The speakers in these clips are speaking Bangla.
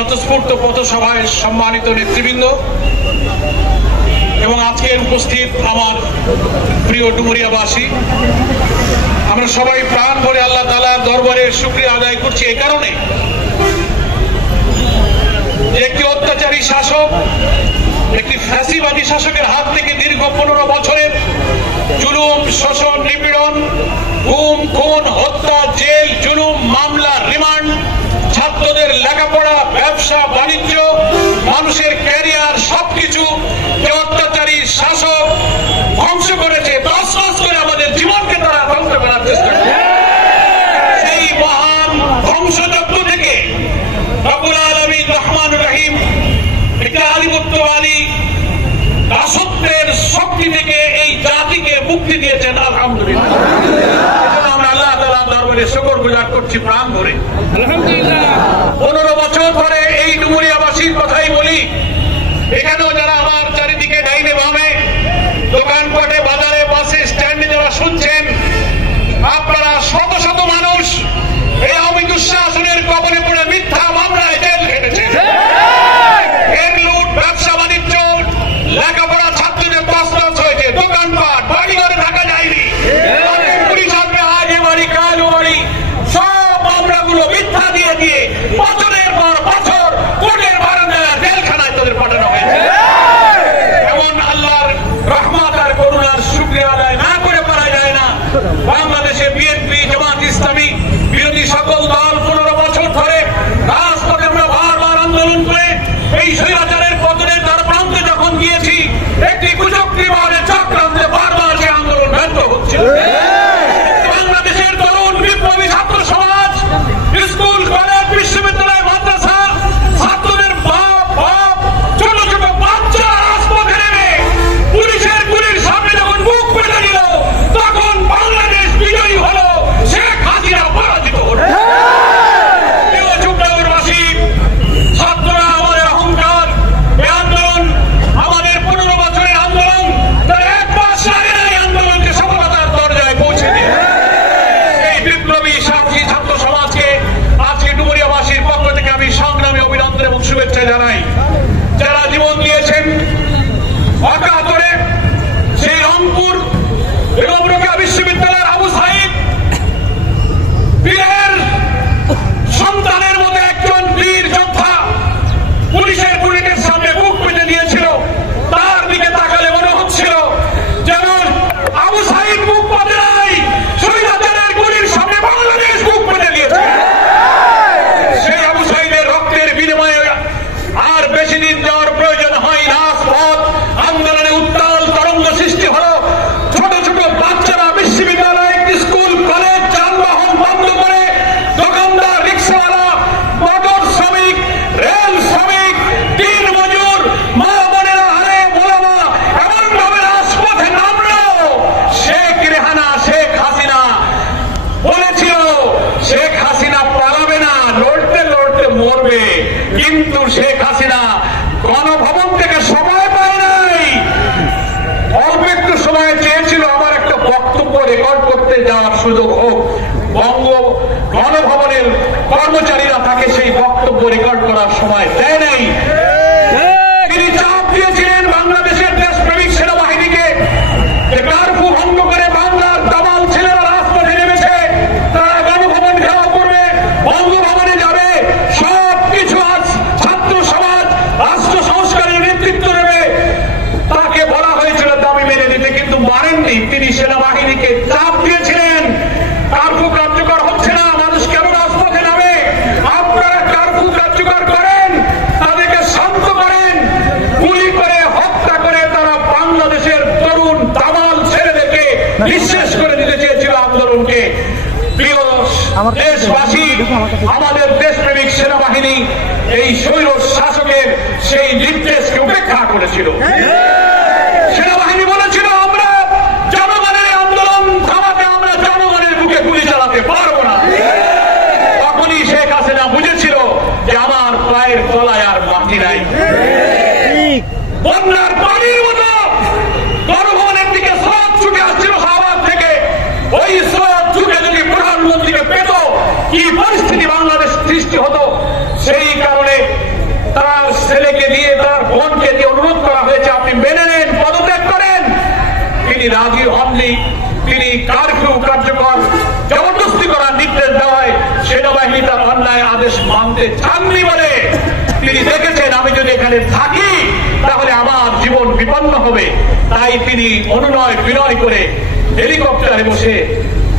স্বতঃস্ফূর্ত পথসভায় সম্মানিত নেতৃবৃন্দ এবং আজকের উপস্থিত আমার প্রিয় ডুমুরিয়াবাসী, আমরা সবাই প্রাণ ভরে আল্লাহ তাআলার দরবারে শুকরিয়া আদায় করছি এই কারণে যে একটি অত্যাচারী শাসক, একটি ফ্যাসিবাদী শাসকের হাত থেকে দীর্ঘ 15 বছরের জুলুম, শোষণ, নিপীড়ন, গুম, খুন, হত্যা, জেল, জুলুম, মামলা, রিমান্ড, ছাত্রদের লেখাপড়া, ব্যবসা বাণিজ্য, মানুষের ক্যারিয়ার সবকিছু অত্যাচারী শাসক ধ্বংস করেছে। তছনছ করে আমাদের জীবনকে তারা ধ্বংস করার চেষ্টা করে। সেই মহান ধ্বংসযজ্ঞ থেকে রব্বুল আলামিন রহমানুর রহিম একটা আধিপত্যবাদী দাসত্বের শক্তি থেকে এই জাতিকে মুক্তি দিয়েছেন। আলহামদুলিল্লাহ, আমরা আল্লাহ তাআলার দরবারে শুকরগুজার করছি প্রাণ ভরে। আলহামদুলিল্লাহ, 15 বছর ধরে এই ডুমুরিয়াবাসীর কথাই বলি। এখানেও যারা আমার চারিদিকে ডাইনে বামে দোকানপাটে, বাজারে, বাসে, স্ট্যান্ডে যারা শুনছেন, আপনারা শত শত মানুষ এই আওয়ামী দুঃশাসনের কবলে পড়ে মিথ্যা মামলায় জেল খেটেছেন। লুট, ব্যবসা বাণিজ্য, লেখাপড়া, ছাত্রদের তছনছ হয়েছে, দোকানপাট, বাড়িঘরে থাকা যায়নি, পুলিশ আসবে আজ এ বাড়ি কাল ও বাড়ি, সব মামলাগুলো মিথ্যা দিয়ে দিয়ে বছরের পর বছর কোর্টের বারান্দায় জেলখানায় তাদের পাঠানো হয়েছে। এমন আল্লাহর রহমত আর করুণার শুকরিয়া আদায় না করে পারা যায় না। বাংলাদেশে বিএনপি, জামাত ইসলামী বিরোধী সকল দল 15 বছর ধরে রাজপথে আমরা বারবার আন্দোলন করে এই স্বৈরাচারের পতনের দ্বার প্রান্তে যখন গিয়েছি, একটি কুচক্রীবাদের চক্রান্তে বারবার সে আন্দোলন ব্যর্থ হচ্ছে। বাংলাদেশের তরুণ বিপ্লবী ছাত্র সমাজ, স্কুল, কলেজ, বিশ্ববিদ্যালয়, মাদ্রাসা, ছাত্রদের বাপ বাপ, ছোট ছোট বাচ্চারা রাজপথে নেমে পুলিশের গুলির সামনে যখন বুক পেতে দিল, তখন বাংলাদেশ বিজয়ী হলো, শেখ হাসিনা পরাজিত হলো। ছাত্ররা আমাদের অহংকার, এই আন্দোলন আমাদের 15 বছরের আন্দোলন, তার এক মাস আগে এই আন্দোলনকে সফলতার দরজায় পৌঁছে দিয়ে এই বিপ্লবী সাথী ছাত্র সমাজকে আজকে ডুমুরিয়াবাসীর পক্ষ থেকে আমি সংগ্রামী অভিনন্দন এবং শুভেচ্ছা জানাই। যারা জীবন দিয়েছেন অকাতরে, সেই রংপুর এবং রোকেয়া বিশ্ববিদ্যালয়ের আবু সাইদ বীরের সন্তানের মতো একজন বীর যোদ্ধা পুলিশের বুলেটের সামনে বুক পেতে দিয়েছিল। তার দিকে তাকালে মনে হচ্ছিল যেন আবু সাইদ বুক পেতে নাই, স্বৈরাচারের গুলির সামনে বাংলাদেশ বুক পেতে দিয়েছে। সেই আবু সাইদের রক্তের বিনিময়ে আর বেশি দিন যাওয়ার প্রয়োজন হয়। রাজপথ আন্দোলনে উত্তাল তরঙ্গ সৃষ্টি হলো। ছোট ছোট বাচ্চারা বিশ্ববিদ্যালয়, স্কুল, কলেজ, যানবাহন বন্ধ করে দোকানদার, রিক্সাওয়ালা, মোটর শ্রমিক, রেল শ্রমিক, দিন মজুর, মা বোনেরা, আরে মোলামা এমন ভাবে রাজপথে নামলো। শেখ রেহানা, শেখ হাসিনা বলেছিল শেখ হাসিনা পালাবে না, লড়তে লড়তে মরবে, কিন্তু শেখ হাসিনা গণভবন থেকে সময় পায় নাই। অল্প একটু সময় চেয়েছিল আমার একটা বক্তব্য রেকর্ড করতে যাওয়ার সুযোগ হোক। বঙ্গ গণভবনের কর্মচারীরা তাকে সেই বক্তব্য রেকর্ড করার সময় দেয় নাই। তিনি চাপ দিয়েছিলেন বাংলাদেশের দেশপ্রেমিক সেনাবাহিনীকে, কার্ফু ভঙ্গ করে বাংলার দামাল ছেলেরা রাজপথে নেমেছে, তারা গণভবন ঘেরাও করবে, বঙ্গভবনে যাবে, সবকিছু আজ ছাত্র সমাজ রাষ্ট্র সংস্কারের নেতৃত্ব নেবে। তাকে বলা হয়েছিল দাবি মেনে নিতে, কিন্তু মানেননি। তিনি সেনাবাহিনীকে চাপ দিয়েছিলেন কার্ফু কার্যকর হচ্ছে না, মানুষ কেন রাজপথে নামে, আপনারা কার্ফু কার্যকর করেন, তাদেরকে শান্ত করেন। গুলি করে হত্যা করে তারা বাংলাদেশের তরুণ দামাল ছেলেদেরকে নিঃশেষ করে দিতে চেয়েছিল আন্দোলনকে। প্রিয় দেশবাসী, আমাদের দেশপ্রেমিক সেনাবাহিনী এই স্বৈর শাসকের সেই নির্দেশকে উপেক্ষা করেছিল। সেনাবাহিনী বলেছিল আমরা জনগণের আন্দোলন থামাতে, আমরা জনগণের বুকে গুলি চালাতে পারবো না। তখনই শেখ হাসিনা বুঝেছিল যে আমার পায়ের তলায় আর মাটি নাই। বন্যার পানির মতো গণভবনের দিকে স্রোত ছুটে আসছিল শাহবাগ থেকে। ওই স্রোত ছুটে যদি প্রধানমন্ত্রীকে পেত, কি পরিস্থিতি বাংলাদেশ সৃষ্টি হতো। সেই কারণে তিনি রাজি হননি। তিনি কারফিউ কার্যকর জবরদস্তি করার নির্দেশ দেওয়ায় সেনাবাহিনী তার অন্যায় আদেশ মানতে চাননি বলে তিনি দেখেছেন আমি যদি এখানে থাকি তাহলে আমার জীবন বিপন্ন হবে। তাই তিনি অনুনয় বিনয় করে হেলিকপ্টারে বসে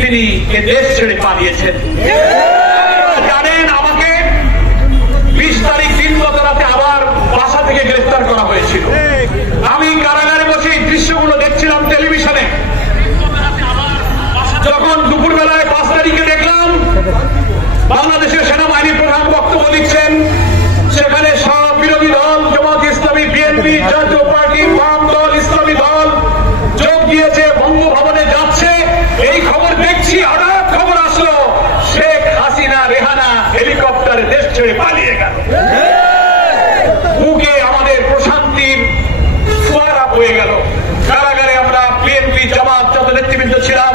তিনি এ দেশ ছেড়ে পালিয়েছেন। জানেন, আমাকে 20 তারিখ দিনগত রাতে আবার বাসা থেকে গ্রেফতার করা হয়েছিল। আমি কারাগারে বসে এই দৃশ্যগুলো দেখছিলাম টেলিভিশনে। যখন দুপুরবেলায় 5 তারিখে দেখলাম বাংলাদেশের সেনাবাহিনী প্রধান বক্তব্য দিচ্ছেন, সেখানে সব বিরোধী দল, জামাত ইসলামী, বিএনপি, জাতীয় পার্টি, বাম দল, ইসলামী দল যোগ দিয়েছে, বঙ্গভবনে যাচ্ছে। এই খবর দেখছি, হঠাৎ খবর আসলো শেখ হাসিনা রেহানা হেলিকপ্টারে দেশ ছেড়ে পালিয়ে গেল। বুকে আমাদের প্রশান্তির ফোয়ারা বয়ে গেল। কারাগারে আমরা বিএনপি, জামাত যত নেতৃবৃন্দ ছিলাম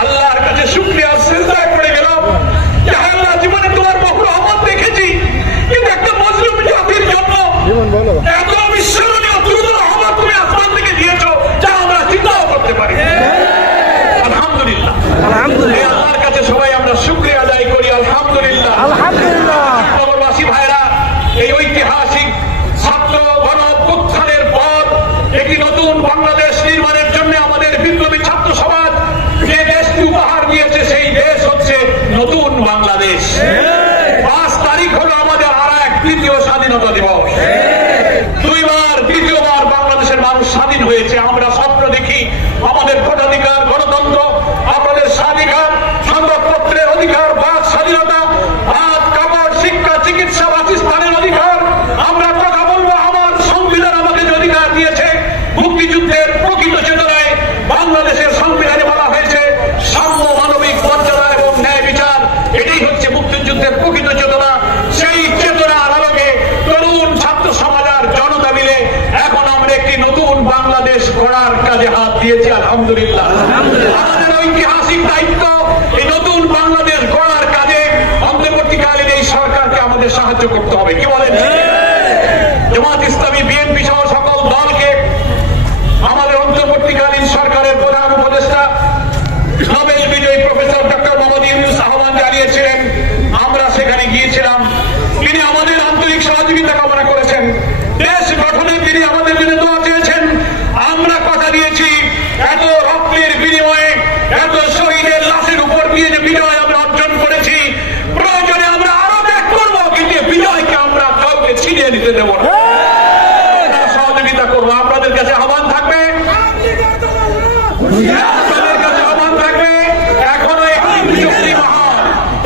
আল্লাহর কাছে শুকরিয়া সিজদায় পড়ে গেলাম। আল্লাহ, জীবনে তোমার বহু রহমত দেখেছি, কিন্তু একটা মুসলিম জাতির জন্য এত বিস্মরণীয় দ্রুত রহমত তুমি আসমান থেকে দিয়েছো যা আমরা চিন্তাও করতে পারি। আলহামদুলিল্লাহ, আলহামদুলিল্লাহ, আল্লাহর কাছে সবাই আমরা শুকরিয়া আদায় করি। আলহামদুলিল্লাহ, আলহামদুলিল্লাহ। নগরবাসী ভাইরা, এই ঐতিহাসিক ছাত্র গণ অভ্যুত্থানের পর একটি নতুন বাংলাদেশ নির্মাণের জন্য আমাদের বিপ্লবী ছাত্র সমাজ যে দেশটি উপহার দিয়েছে সেই দেশ হচ্ছে নতুন বাংলাদেশ। 5 তারিখ হলো আমাদের আর এক তৃতীয় স্বাধীনতা দিবস। দ্বিতীয়বার বাংলাদেশের মানুষ স্বাধীন হয়েছে। আমরা স্বপ্ন দেখি আমাদের ভোটাধিকার, গণতন্ত্র, আপনাদের স্বাধিকার, সংবাদপত্রের অধিকার, বাক স্বাধীনতা, ভাত, কাপড়, শিক্ষা, চিকিৎসা, বাসস্থানের অধিকার। আমরা কথা বলবো আমার সংবিধান আমাকে যে অধিকার দিয়েছে। মুক্তিযুদ্ধের প্রকৃত চেতনায় বাংলাদেশের সংবিধানে বলা হয়েছে সাম্য, মানবিক মর্যাদা এবং ন্যায় বিচার। এটাই হচ্ছে মুক্তিযুদ্ধের প্রকৃত চেতনা। সেই চেতনার আলোকে তরুণ ছাত্র সমাজ আর জনতা মিলে এখন আমরা একটি নতুন বাংলাদেশ গড়ার কাজে হাত দিয়েছি। আলহামদুলিল্লাহ, আমাদের ঐতিহাসিক দায়িত্ব এই নতুন বাংলাদেশ গড়ার কাজে অন্তর্বর্তীকালীন এই সরকারকে আমাদের সাহায্য করতে হবে। কি বলেন? জামাত ইসলামী, বিএনপি সহ সকল দলকে আমাদের অন্তর্বর্তীকালীন সরকারের প্রধান উপদেষ্টা নোবেল বিজয়ী প্রফেসর ডক্টর মোহাম্মদ ইউনূস আহ্বান জানিয়েছিলেন। আমরা সেখানে গিয়েছিলাম। তিনি আমাদের আন্তরিক সহযোগিতা কামনা করেছেন। দেশ গঠনে তিনি আমাদের জন্য দোয়া চেয়েছেন। আমরা কথা দিয়েছি এত রক্তের বিনিময়ে, এত শহীদের লাশের উপর দিয়ে যে বিজয় আমরা অর্জন করেছি, প্রয়োজনে আমরা আরো ত্যাগ করবো, কিন্তু বিজয়কে আমরা কাউকে ছিনিয়ে নিতে দেব না। সহযোগিতা করবো। আপনাদের কাছে আহ্বান থাকবে, আপনাদের কাছে আহ্বান থাকবে। এখনো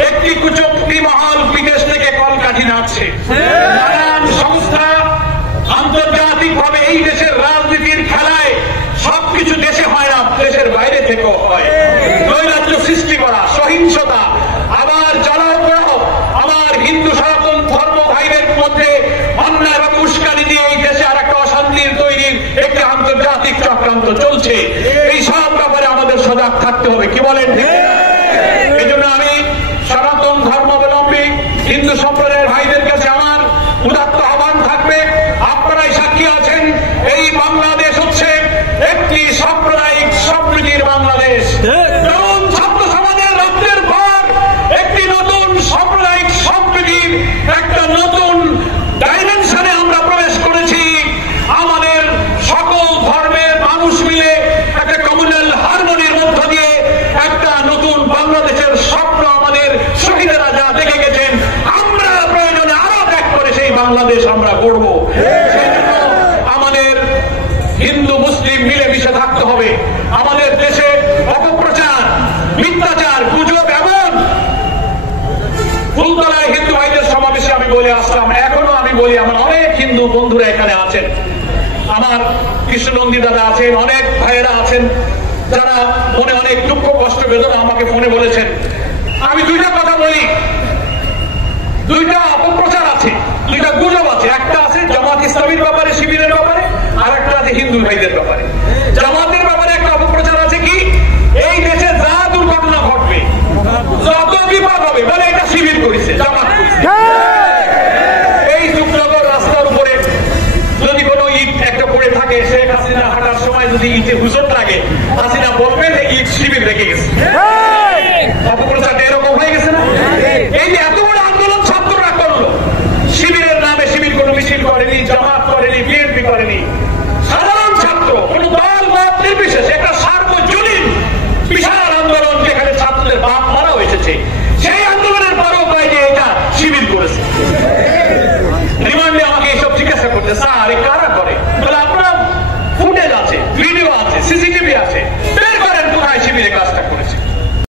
একটি কুচক্রী মহল বিদেশ থেকে কলকাঠি নাড়ছে। নানান সংস্থা আন্তর্জাতিক ভাবে এই দেশের রাজনীতির খেলায় সবকিছু দেশে হয় না, দেশের বাইরে থেকেও হয়। নৈরাজ্য সৃষ্টি করা, সহিংসতা, আবার জ্বালাও পোড়াও, আমার হিন্দু সনাতন ধর্ম ভাইদের মধ্যে অন্যায় বা উস্কানি দিয়ে এই দেশে আর একটা অশান্তির তৈরির একটি আন্তর্জাতিক চক্রান্ত চলছে। এই সব ব্যাপারে আমাদের সজাগ থাকতে হবে। কি বলেন? এই জন্য আমি সনাতন ধর্মাবলম্বী হিন্দু সম্প্রদায়ের ভাইদের কাছে আমার উদাত্ত আহ্বান থাকবে। আপনারাই সাক্ষী আছেন, এই বাংলাদেশ হচ্ছে একটি সাম্প্রদায়িক সম্প্রীতির বাংলাদেশ। তরুণ ছাত্র সমাজের রক্তের পর একটি নতুন সাম্প্রদায়িক সম্প্রীতির একটা নতুন ডাইমেনশনে আমরা প্রবেশ করেছি। আমাদের সকল ধর্মের মানুষ মিলে একটা কমিউনাল হারমোনির মধ্য দিয়ে একটা নতুন বাংলাদেশের স্বপ্ন আমাদের শহীদেরা যা দেখে গেছেন, আমরা প্রয়োজনে আরো ত্যাগ করে সেই বাংলাদেশ আমরা গড়ব। সেই জন্য আমাদের হিন্দু মুসলিম মিলেমিশে থাকতে হবে। আমাদের দেশে অপপ্রচার, মিথ্যাচার, গুজব এমন। ফুলতলায় হিন্দু ভাইদের সমাবেশে আমি বলে আসলাম, এখনো আমি বলি, আমার অনেক হিন্দু বন্ধুরা এখানে আছেন, আমার কৃষ্ণনন্দী দাদা আছেন, অনেক ভাইয়েরা আছেন যারা মনে অনেক দুঃখ কষ্ট বেদনা আমাকে ফোনে বলেছেন। আমি দুইটা কথা বলি, দুইটা অপপ্রচার আছে, দুইটা গুজব আছে। একটা আছে জামাত ইসলামীর ব্যাপারে, শিবিরের ব্যাপারে, আর একটা আছে হিন্দু ভাইদের ব্যাপারে। জামাতের ব্যাপারে একটা অপপ্রচার আছে কি, এই দেশে যা দুর্ঘটনা ঘটবে, যত বিপদ হবে, বলে এটা শিবির করেছে, জামাত করেছে। এই শুক্রবার রাস্তার উপরে যদি কোনো ইট একটা পড়ে থাকে, শেখ হাসিনা হাঁটার সময় যদি ইটে হুজুর লাগে, স্যার কারা